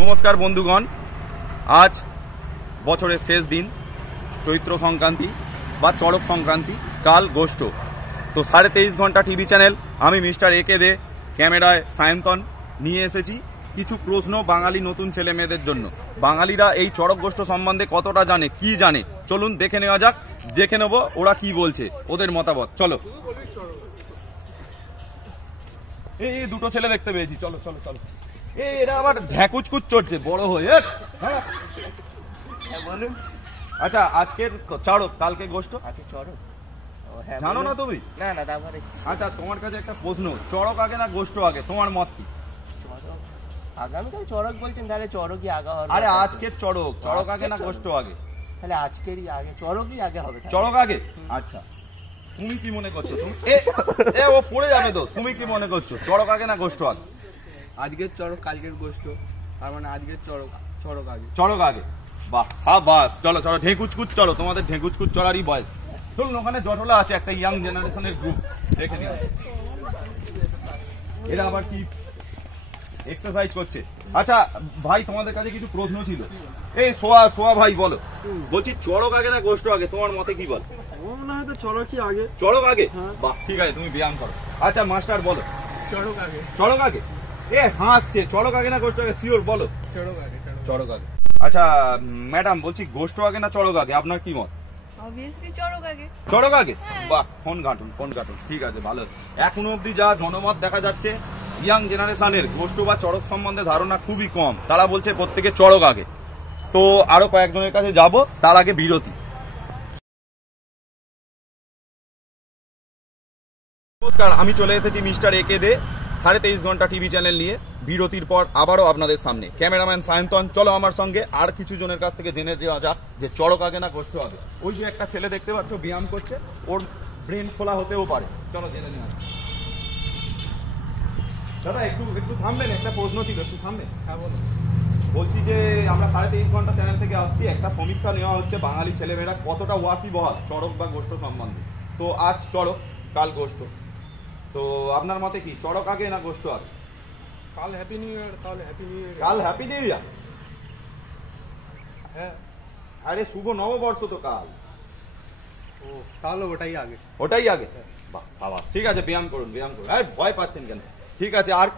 নমস্কার বন্ধুগণ, আজ বছরের শেষ দিন, চৈত্র সংক্রান্তি বা চড়ক সংক্রান্তি, কাল গোষ্ঠ। তো 23.5 ঘন্টা টিভি চ্যানেল, আমি মিস্টার একে দে, ক্যামেরায় সায়ন্তন নিয়ে এসেছি কিছু প্রশ্ন বাঙালি নতুন ছেলে মেয়েদের জন্য। বাঙালিরা এই চড়ক গোষ্ঠ সম্বন্ধে কতটা জানে, কি জানে, চলুন দেখে নেওয়া যাক, দেখে নেবো ওরা কি বলছে, ওদের মতামত। চলো, এই দুটো ছেলে দেখতে পেয়েছি, চলো চলো চলো। এরা আবার ঢ্যাকুচকুচ চড়ছে বড় হয়ে। আচ্ছা, আজকের চড়ক, কালকে গোষ্ঠ। জানো না তুমি? আচ্ছা, তোমার কাছে একটা প্রশ্ন, চড়ক আগে না গোষ্ঠ আগে, তোমার মত কি? আগামীকাল চড়ক বলছেন, তাহলে চড়কই আগে হবে। আরে আজকের চড়ক, চড়ক আগে না গোষ্ঠ আগে? তাহলে আজকেরই আগে, চড়কই আগে হবে। চড়ক আগে? আচ্ছা, তুমি কি মনে করছো? তুমি ও পড়ে যাবে তো, তুমি কি মনে করছো, চড়ক আগে না গোষ্ঠ আগে? আজকের চড়ক কালকের গোষ্ঠ, তার মানে আজকের চড়ক, চড়ক আগে। চড়ক আগে, বাহ সাবাস। চলো চলো, ঢেকুচকুচ চলো, তোমাদের ঢেকুচকুচ চড়ারই বয়স। চলুন, ওখানে জটলা আছে, একটা ইয়াং জেনারেশনের গ্রুপ, দেখে নিও। এরা আবার কি এক্সারসাইজ করছে। আচ্ছা ভাই, তোমাদের কাছে কিছু প্রশ্ন ছিল। এই সোয়া ভাই বলো, বলছি চড়ক আগে না গোষ্ঠ আগে, তোমার মতে কি বল? মনে হয় তো চড়কই আগে। চড়ক আগে? বাহ, ঠিক আছে, তুমি ব্যায়াম করো। আচ্ছা মাস্টার বলো, চড়ক আগে। চড়ক আগে? হাসছে, চড়ক আগে না গোষ্ঠ আগে, শিওর বলো। চড়ক আগে। চড়ক আগে। আচ্ছা ম্যাডাম, বলছি গোষ্ঠ আগে না চড়ক আগে, আপনার কি মত? অবভিয়াসলি চড়ক আগে। চড়ক আগে? বাহ, ফোন কাটুন। ঠিক আছে, ভালো। এখনো অব্দি যা জনমত দেখা যাচ্ছে, ইয়াং জেনারেশনের গোষ্ঠ বা চড়ক সম্বন্ধে ধারণা খুবই কম। তারা বলছে প্রত্যেকে চড়ক আগে। তো আরো কয়েকজনের কাছে যাব, তার আগে বিরতি। নমস্কার, আমি চলে এসেছি মিস্টার একে দে 23.5 ঘন্টা টিভি চ্যানেল নিয়ে। বিরতির পর আবারও আপনাদের সামনে ক্যামেরাম্যান সায়ন্তন। চলো আমার সঙ্গে আর কিছু জনের কাছ থেকে জেনে দেওয়া যাক যে চড়ক আগে না গোষ্ঠ আগে। ওই যে একটা ছেলে দেখতে পাচ্ছ ব্যায়াম করছে, ওর ব্রেন খোলা হতেও পারে। চলো জেনে নেওয়া যাক। দাদা একটু থামবেন, একটা প্রশ্ন ছিল, একটু থামবেন। হ্যাঁ বলো। বলছি যে আমরা 23.5 ঘন্টা চ্যানেল থেকে আসছি, একটা সমীক্ষা নেওয়া হচ্ছে বাঙালি ছেলেমেয়েরা কতটা ওয়াকিবহাল চড়ক বা গোষ্ঠ সম্বন্ধে। তো আজ চড়ক, কাল গোষ্ঠ। তো আপনার মতে কি, চড়ক আগে না গোষ্ঠ আগে? কাল হ্যাপি নিউ ইয়ার, তাহলে হ্যাপি নিউ ইয়ার। কাল হ্যাপি নিউ ইয়ার? হ্যাঁ। আরে শুভ নববর্ষ তো কাল। ও, তাহলে ওটাই আগে। ওটাই আগে? বাহ, ঠিক আছে, ব্যায়াম করুন। আরে ভয় পাচ্ছেন কেন? ঠিক আছে, আর